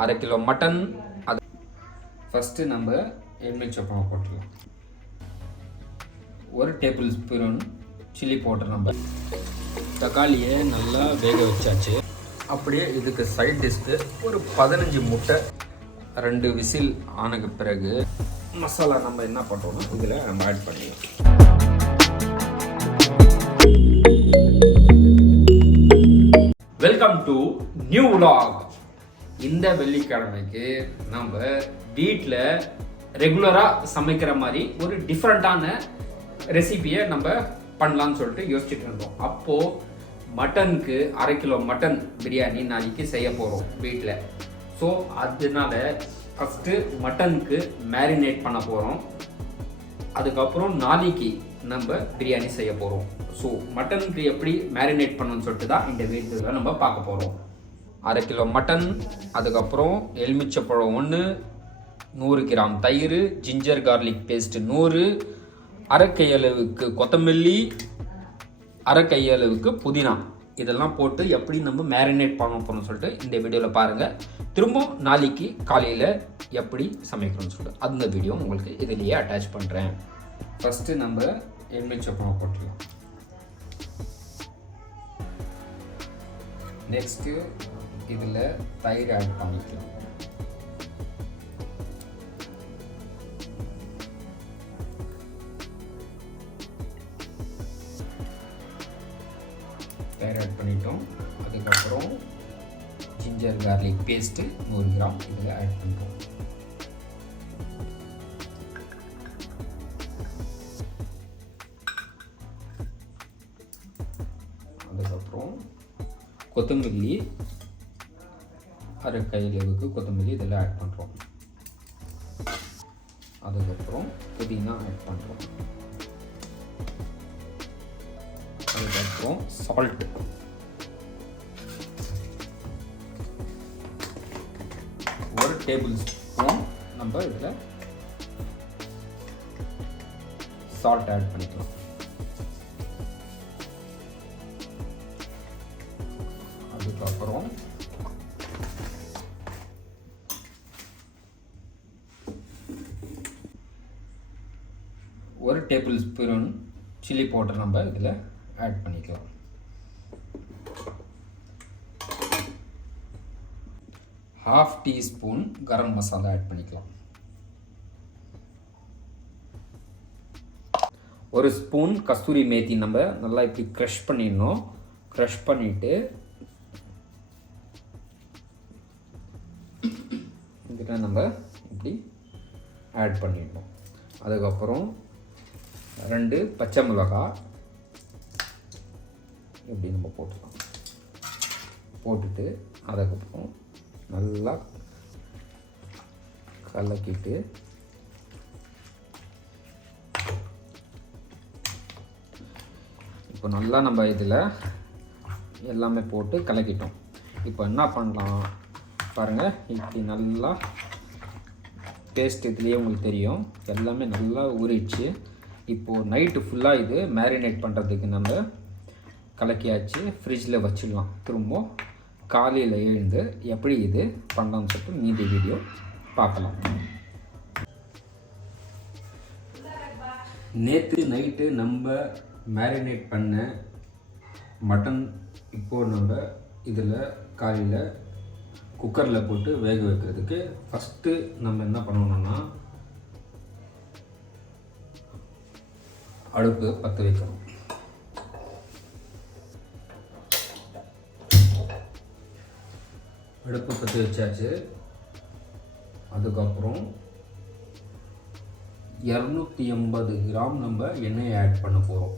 அரை kilo mutton அது first நம்ம எலுமிச்சப்பழம் போட்டுடலாம் ஒரு டேபிள் ஸ்பூன் சில்லி பவுடர் நம்ம தக்காளியை நல்லா வேக வச்சாச்சு. அப்படியே இதுக்கு சைட் டிஷ்க்கு ஒரு பதினஞ்சு முட்டை ரெண்டு விசில் ஆனக்கு பிறகு மசாலா நம்ம என்ன பண்ணுறோம்னா இதில் நம்ம ஆட் பண்ணிடலாம் வெல்கம் டு நியூ vlog. இந்த வெள்ளிக்கிழமைக்கு நம்ம வீட்டில் ரெகுலராக சமைக்கிற மாதிரி ஒரு டிஃப்ரெண்ட்டான ரெசிபியை நம்ம பண்ணலான்னு சொல்லிட்டு யோசிச்சுட்டு இருந்தோம். அப்போது மட்டனுக்கு அரை கிலோ மட்டன் பிரியாணி நாளைக்கு செய்ய போகிறோம் வீட்டில் ஸோ அதனால ஃபஸ்ட்டு மட்டனுக்கு மேரினேட் பண்ண போகிறோம் அதுக்கப்புறம் நாளைக்கு நம்ம பிரியாணி செய்ய போகிறோம் ஸோ மட்டனுக்கு எப்படி மேரினேட் பண்ணணும்னு சொல்லிட்டு தான் இந்த வீட்டில் நம்ம பார்க்க போகிறோம் அரை கிலோ மட்டன் அதுக்கப்புறம் எலுமிச்சப்பழம் ஒன்று நூறு கிராம் தயிர் ஜிஞ்சர் கார்லிக் பேஸ்ட் நூறு அரை கையளவுக்கு கொத்தமல்லி அரை கையளவுக்கு புதினா. இதெல்லாம் போட்டு எப்படி நம்ம மேரினேட் பண்ண போகிறோம்னு சொல்லிட்டு இந்த வீடியோவில் பாருங்கள் திரும்ப நாளைக்கு காலையில் எப்படி சமைக்கணும்னு சொல்லிட்டு அந்த வீடியோ உங்களுக்கு இதுலேயே அட்டாச் பண்ணுறேன் ஃபஸ்ட்டு நம்ம எலுமிச்சப்பழம் போட்டுக்கலாம். நெக்ஸ்ட்டு இதில் தயிர் ஆட் பண்ணிக்கலாம். தயிர் ஆட் பண்ணிட்டோம். அதுக்கப்புறம் ஜிஞ்சர் கார்லிக் பேஸ்ட்டு நூறு கிராம் இதில் ஆட் பண்ணுறோம் அதுக்கப்புறம் கொத்தமல்லி அரை கையிலவுக்கு கொத்தமல்லி இதில் ஆட் பண்ணுறோம் அதுக்கப்புறம் புதினா ஆட் பண்ணுறோம் அதுக்கப்புறம் சால்ட் ஒரு டேபிள் ஸ்பூன் நம்ம இதில் சால்ட் ஆட் பண்ணிக்கலாம். அதுக்கப்புறம் டேபிள் ஸ்பூன் சில்லி பவுடர் நம்ம இதில் ஆட் பண்ணிக்கலாம். Half teaspoon garam masala add பண்ணிக்கலாம். ஒரு ஸ்பூன் கஸ்தூரி மேத்தி நம்ம நல்லா இப்படி க்ரஷ் பண்ணிடணும். க்ரஷ் பண்ணிவிட்டு இதில் நம்ம இப்படி ஆட் பண்ணிடணும். அதுக்கப்புறம் ரெண்டு பச்சை மிளகாய் இப்படி நம்ம போட்டுக்கலாம். போட்டுட்டு அதுக்கப்புறம் நல்லா கலக்கிட்டு இப்போ நல்லா நம்ம இதில் எல்லாமே போட்டு கலக்கிட்டோம். இப்போ என்ன பண்ணலாம் பாருங்கள் இப்படி நல்லா டேஸ்ட் இதுலேயே உங்களுக்கு தெரியும். எல்லாமே நல்லா ஊறிடுச்சு. இப்போது நைட்டு ஃபுல்லாக இது மேரினேட் பண்ணுறதுக்கு நம்ம கலக்கியாச்சு ஃப்ரிட்ஜில் வச்சிடலாம். திரும்ப காலையில் எழுந்து எப்படி இது பண்ணலாம்னு சொல்லிட்டு மீதி வீடியோ பார்க்கலாம். நேற்று நைட்டு நம்ம மேரினேட் பண்ண மட்டன் இப்போது நம்ம இதில் காலையில் குக்கரில் போட்டு வேக வைக்கிறதுக்கு ஃபஸ்ட்டு நம்ம என்ன பண்ணணும்னா அடுப்பு பற்ற வைக்கணும். அடுப்பு பற்ற வச்சாச்சு. அதுக்கப்புறம் இரநூத்தி எண்பது கிராம் நம்ம எண்ணெயை ஆட் பண்ண போகிறோம்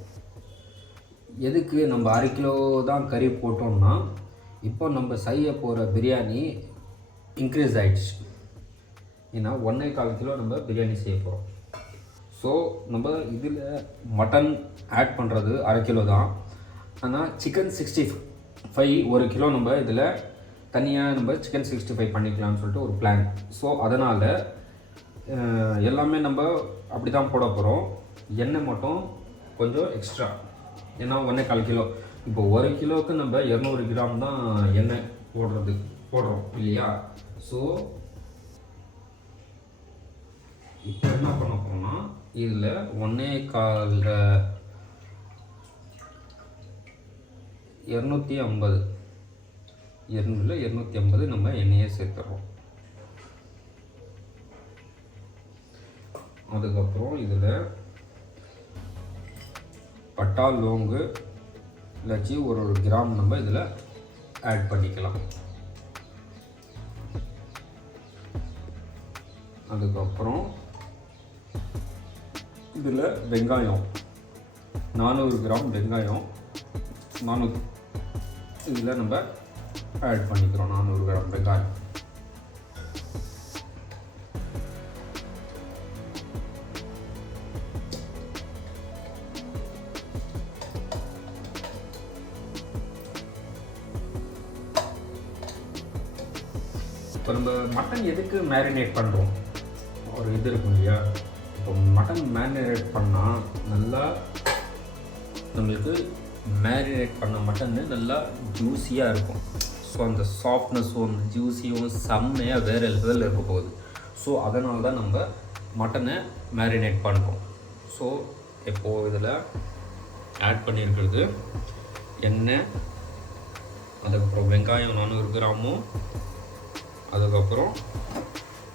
எதுக்கு நம்ம அரை கிலோ தான் கறி போட்டோம்னா இப்போ நம்ம செய்ய போகிற பிரியாணி இன்க்ரீஸ் ஆகிடுச்சு ஏன்னா ஒன்றே கால் கிலோ நம்ம பிரியாணி செய்ய போகிறோம் ஸோ நம்ம இதில் மட்டன் ஆட் பண்ணுறது அரை கிலோ தான். ஆனால் சிக்கன் சிக்ஸ்டி ஃபைவ் ஒரு கிலோ நம்ம இதில் தனியாக நம்ம சிக்கன் சிக்ஸ்டி ஃபைவ் பண்ணிக்கலாம்னு சொல்லிட்டு ஒரு பிளான் ஸோ அதனால் எல்லாமே நம்ம அப்படி தான் போட போகிறோம் எண்ணெய் மட்டும் கொஞ்சம் எக்ஸ்ட்ரா ஏன்னா ஒன்றே கால் கிலோ. இப்போ ஒரு கிலோவுக்கு நம்ம இரநூறு கிராம் தான் எண்ணெய் போடுறது போடுறோம் இல்லையா? ஸோ இப்போ என்ன பண்ண போகிறோம்னா இதில் ஒன்னே கால் இரநூத்தி ஐம்பது. இரநூறுல இரநூத்தி ஐம்பது நம்ம எண்ணெயை சேர்த்துறோம். அதுக்கப்புறம் இதில் பட்டா லோங்கு இல்லாச்சி ஒரு ஒரு கிராம் நம்ம இதில் ஆட் பண்ணிக்கலாம். அதுக்கப்புறம் இதில் வெங்காயம். நானூறு கிராம் வெங்காயம். நானூறு. இதில் நம்ம ஆட் பண்ணிக்கிறோம் நானூறு கிராம் வெங்காயம். இப்போ நம்ம மட்டன் எதுக்கு மேரினேட் பண்ணுறோம் ஒரு இது இருக்கும் இல்லையா? இப்போ மட்டன் மேரினேட் பண்ணால் நல்லா நம்மளுக்கு மேரினேட் பண்ண மட்டன் நல்லா ஜூஸியாக இருக்கும். ஸோ அந்த சாஃப்ட்னஸும் அந்த ஜூஸியும் செம்மையாக வேறு லெவலில் இருக்க போகுது. ஸோ அதனால தான் நம்ம மட்டனை மேரினேட் பண்ணுறோம். ஸோ இப்போது இதில் ஆட் பண்ணியிருக்கிறது எண்ணெய் அதுக்கப்புறம் வெங்காயம் நானூறு கிராமும் அதுக்கப்புறம்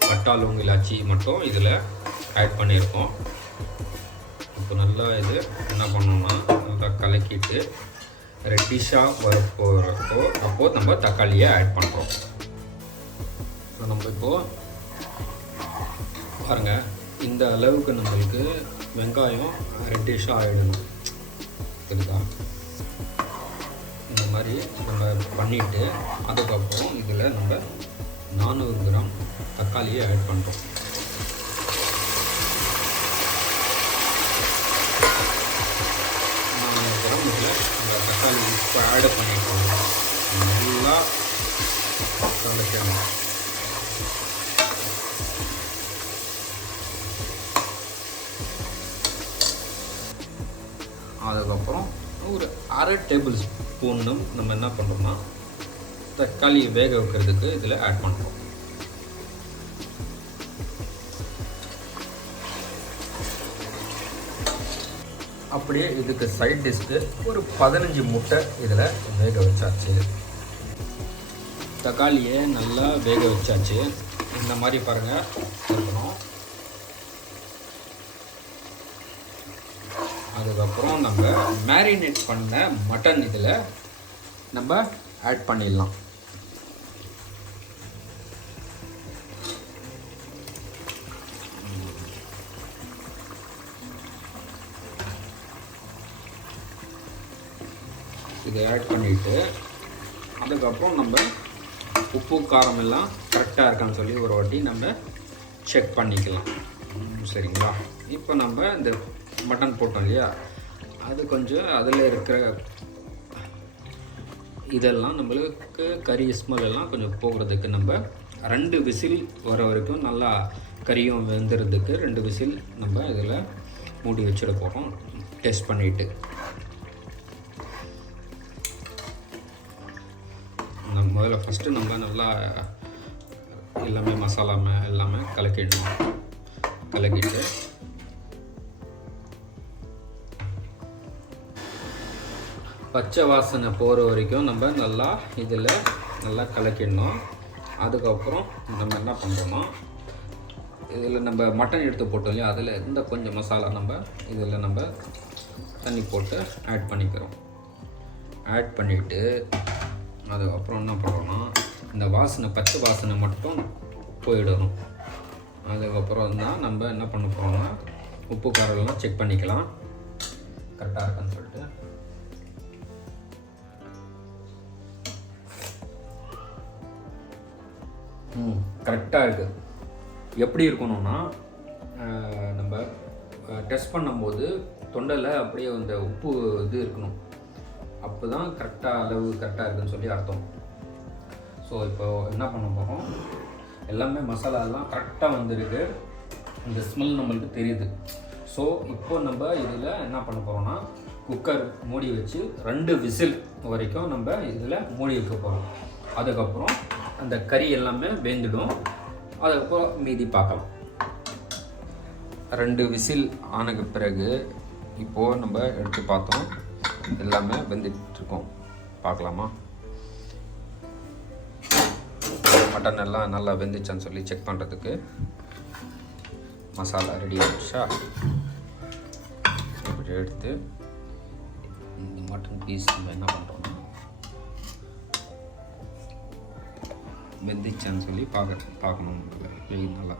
பட்டா லோங் இலாச்சி மட்டும் இதில் ஆட் பண்ணியிருக்கோம். இப்போ நல்லா இது என்ன பண்ணோம்னா நல்லா கலக்கிட்டு ரெட்டிஷாக வரப்போகிறப்போ அப்போது நம்ம தக்காளியை ஆட் பண்ணுறோம் ஸோ நம்ம இப்போது பாருங்கள் இந்த அளவுக்கு நம்மளுக்கு வெங்காயம் ரெட்டிஷாக ஆகிடணும் சரிதா இந்த மாதிரி நம்ம பண்ணிவிட்டு அதுக்கப்புறம் இதில் நம்ம நானூறு கிராம் தக்காளியை ஆட் பண்ணுறோம் நானூறு கிராம் இதில் நம்ம தக்காளி இப்போ ஆட் பண்ணிட்டோம் நல்லா கலக்கணும் அதுக்கப்புறம் ஒரு அரை டேபிள் ஸ்பூனும் நம்ம என்ன பண்ணுறோம்னா தக்காளி வேக வைக்கிறதுக்கு இதில் ஆட் பண்ணுறோம் அப்படியே இதுக்கு சைட் டிஷ்க்கு ஒரு பதினஞ்சு முட்டை இதில் வேக வச்சாச்சு. தக்காளியை நல்லா வேக வச்சாச்சு. இந்த மாதிரி பாருங்கள் இருக்கணும் அதுக்கப்புறம் நம்ம மேரினேட் பண்ண மட்டன் இதில் நம்ம ஆட் பண்ணிடலாம். இதை ஆட் பண்ணிவிட்டு அதுக்கப்புறம் நம்ம உப்பு காரம் எல்லாம் கரெக்டாக இருக்கான்னு சொல்லி ஒரு வாட்டி நம்ம செக் பண்ணிக்கலாம். சரிங்களா? இப்போ நம்ம இந்த மட்டன் போட்டோம் இல்லையா? அது கொஞ்சம் அதில் இருக்கிற இதெல்லாம் நம்மளுக்கு கறி ஸ்மெல் எல்லாம் கொஞ்சம் போகிறதுக்கு நம்ம ரெண்டு விசில் வர வரைக்கும் நல்லா கறியும் வெந்துறதுக்கு ரெண்டு விசில் நம்ம இதில் மூடி வச்சிட போகிறோம் டெஸ்ட் பண்ணிவிட்டு முதல்ல ஃபஸ்ட்டு நம்ம நல்லா எல்லாமே மசாலாமே எல்லாமே கலக்கிடணும். கலக்கிட்டு பச்சை வாசனை போகிற வரைக்கும் நம்ம நல்லா இதில் நல்லா கலக்கிடணும். அதுக்கப்புறம் நம்ம என்ன பண்ணுறோம்னா இதில் நம்ம மட்டன் எடுத்து போட்டோம் இல்லையா அதில் இந்த கொஞ்சம் மசாலா நம்ம இதில் நம்ம தண்ணி போட்டு ஆட் பண்ணிக்கிறோம். ஆட் பண்ணிவிட்டு அதுக்கப்புறம் என்ன பண்ணுறோம்னா இந்த வாசனை பச்சை வாசனை மட்டும் போயிடணும். அதுக்கப்புறம் தான் நம்ம என்ன பண்ண போகிறோம்னா உப்பு காரெல்லாம் செக் பண்ணிக்கலாம். கரெக்டாக இருக்கான்னு சொல்லிட்டு. ம் கரெக்டாக இருக்குது எப்படி இருக்கணும்னா நம்ம டெஸ்ட் பண்ணும்போது தொண்டையில் அப்படியே அந்த உப்பு இது இருக்கணும். அப்போ தான் கரெக்டாக அளவு கரெக்டாக இருக்குதுன்னு சொல்லி அர்த்தம். ஸோ இப்போ என்ன பண்ண போகிறோம் எல்லாமே மசாலா கரெக்டாக வந்திருக்கு. இந்த ஸ்மெல் நம்மளுக்கு தெரியுது. ஸோ இப்போ நம்ம இதில் என்ன பண்ண போகிறோம்னா குக்கர் மூடி வச்சு ரெண்டு விசில் வரைக்கும் நம்ம இதில் மூடி வைக்க போகிறோம் அதுக்கப்புறம் அந்த கறி எல்லாமே வெந்துடும். அதுக்கப்புறம் மீதி பார்க்கலாம். ரெண்டு விசில் ஆனதுக்கு பிறகு இப்போது நம்ம எடுத்து பார்த்தோம். எல்லாமே வெந்துட்டுருக்கோம் பார்க்கலாமா? மட்டன் எல்லாம் நல்லா வெந்துச்சான்னு சொல்லி செக் பண்ணுறதுக்கு மசாலா ரெடி ஆகிடுச்சா இப்படி எடுத்து இந்த மட்டன் பீஸ் நம்ம என்ன பண்ணுறோம்னா வெந்துச்சான்னு சொல்லி பார்க்க பார்க்கணும். வெயில் நல்லா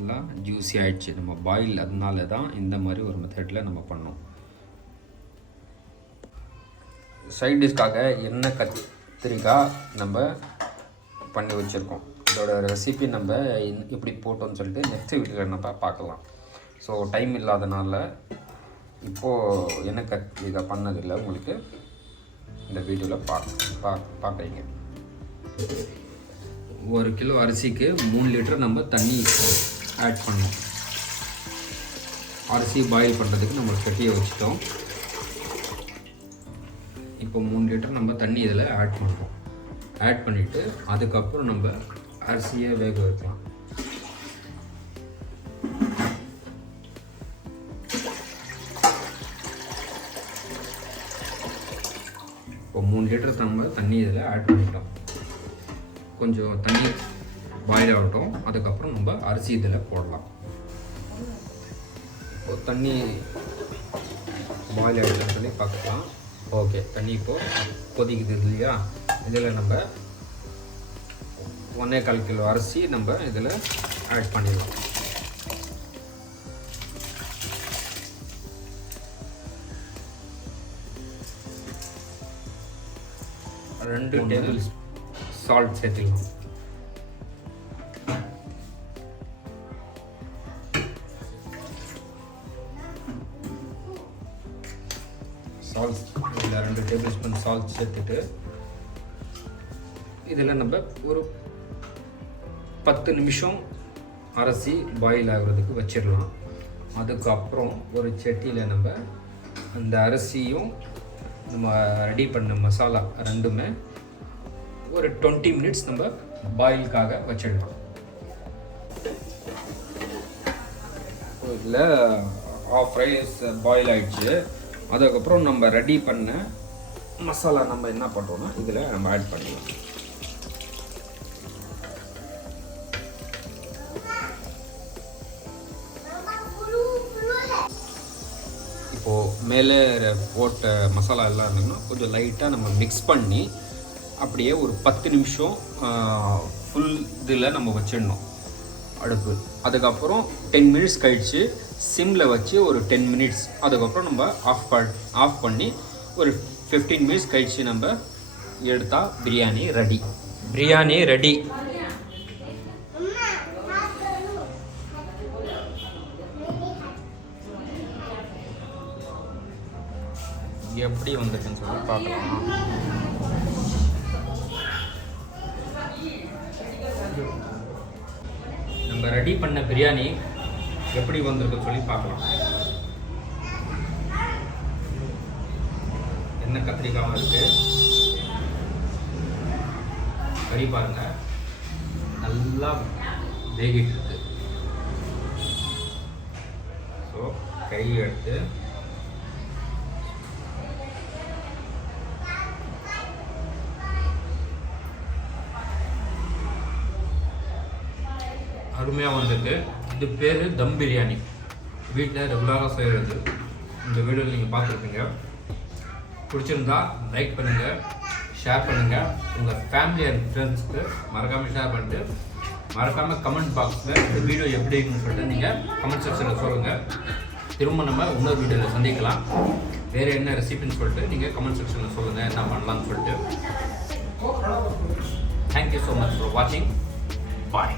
எல்லாம் ஜூஸி ஆயிடுச்சு. நம்ம பாயில் அதனால தான் இந்த மாதிரி ஒரு மெத்தடில் நம்ம பண்ணோம். சைட் டிஷ்க்காக எண்ணெய் கத்திரிக்காய் நம்ம பண்ணி வச்சுருக்கோம். இதோட ரெசிபி நம்ம இப்படி போட்டோம்னு சொல்லிட்டு நெக்ஸ்ட் வீடியோவில் நம்ம பார்க்கலாம் ஸோ டைம் இல்லாதனால இப்போது என்ன கத்திரிக்காய் பண்ணதில்லை உங்களுக்கு? இந்த வீடியோவில் பார்க்க பா பார்க்குறீங்க ஒரு கிலோ அரிசிக்கு மூணு லிட்டர் நம்ம தண்ணி ஆட் பண்ணோம் அரிசி பாயில் பண்ணுறதுக்கு நம்ம கட்டியை வச்சுட்டோம். இப்போ மூணு லிட்டர் நம்ம தண்ணி இதில் ஆட் பண்ணுறோம் ஆட் பண்ணிவிட்டு அதுக்கப்புறம் நம்ம அரிசியை வேக வைக்கலாம். இப்போ மூணு லிட்டர் நம்ம தண்ணி இதில் ஆட் பண்ணிட்டோம். கொஞ்சம் தண்ணி பாயில் ஆகட்டும். அதுக்கப்புறம் நம்ம அரிசி இதில் போடலாம். இப்போ தண்ணி பாயில் ஆகிடுன்னு சொல்லி பார்க்கலாம். ஓகே தண்ணி இப்போது கொதிக்குது இல்லையா? இதில் நம்ம ஒன்றே கால் கிலோ அரிசி நம்ம இதில் ஆட் பண்ணிடலாம். ரெண்டு டேபிள் சால்ட் சேர்த்துக்கலாம். சால்ட் சேர்த்துட்டு இதில் நம்ம ஒரு பத்து நிமிஷம் அரிசி பாயில் ஆகிறதுக்கு வச்சிடலாம். அதுக்கப்புறம் ஒரு சட்டியில் நம்ம அந்த அரிசியும் நம்ம ரெடி பண்ண மசாலா ரெண்டுமே ஒரு டுவெண்ட்டி மினிட்ஸ் நம்ம பாயிலுக்காக வச்சிடலாம். இதில் ஆஃப் ரைஸ் பாயில் ஆயிடுச்சு. அதுக்கப்புறம் நம்ம ரெடி பண்ண மசாலா நம்ம என்ன பண்ணுறோம்னா இதில் நம்ம ஆட் பண்ணிக்கலாம். இப்போது மேலே போட்ட மசாலா எல்லாம் இருந்ததுன்னா கொஞ்சம் லைட்டாக நம்ம மிக்ஸ் பண்ணி அப்படியே ஒரு பத்து நிமிஷம் ஃபுல் இதில் நம்ம வச்சிடணும். அடுப்பு. அதுக்கப்புறம் டென் மினிட்ஸ் கழித்து சிம்மில் வச்சு ஒரு டென் மினிட்ஸ் அதுக்கப்புறம் நம்ம ஆஃப் ஆஃப் பண்ணி ஒரு ஃபிஃப்டீன் மினிட்ஸ் கழித்து நம்ம எடுத்தால் பிரியாணி ரெடி பிரியாணி ரெடி எப்படி வந்திருக்குன்னு சொல்லி பார்க்கலாம். நம்ம ரெடி பண்ண பிரியாணி எப்படி வந்திருக்குன்னு சொல்லி பார்க்கலாம். கத்திரிக்காவும் இருக்கு. கறி பாருங்க. நல்லா வேகிட்டு இருக்கு ஸோ கறி எடுத்து அருமையாக வந்திருக்கு. இது பேர் தம் பிரியாணி. வீட்டில் ரெகுலராக செய்கிறது இந்த வீடியோ நீங்கள் பார்த்துருப்பீங்க. பிடிச்சிருந்தா லைக் பண்ணுங்கள் ஷேர் பண்ணுங்கள் உங்கள் ஃபேமிலி அண்ட் ஃப்ரெண்ட்ஸ்க்கு மறக்காமல் ஷேர் பண்ணிட்டு மறக்காமல் கமெண்ட் பாக்ஸில் இந்த வீடியோ எப்படி இருக்குன்னு சொல்லிட்டு நீங்கள் கமெண்ட் செக்ஷனில் சொல்லுங்கள் திரும்ப நம்ம இன்னொரு வீடியோவில் சந்திக்கலாம். வேறு என்ன ரெசிபின்னு சொல்லிட்டு நீங்கள் கமெண்ட் செக்ஷனில் சொல்லுங்கள் என்ன பண்ணலாம்னு சொல்லிட்டு. தேங்க்யூ ஸோ மச் ஃபார் வாட்சிங் பாய்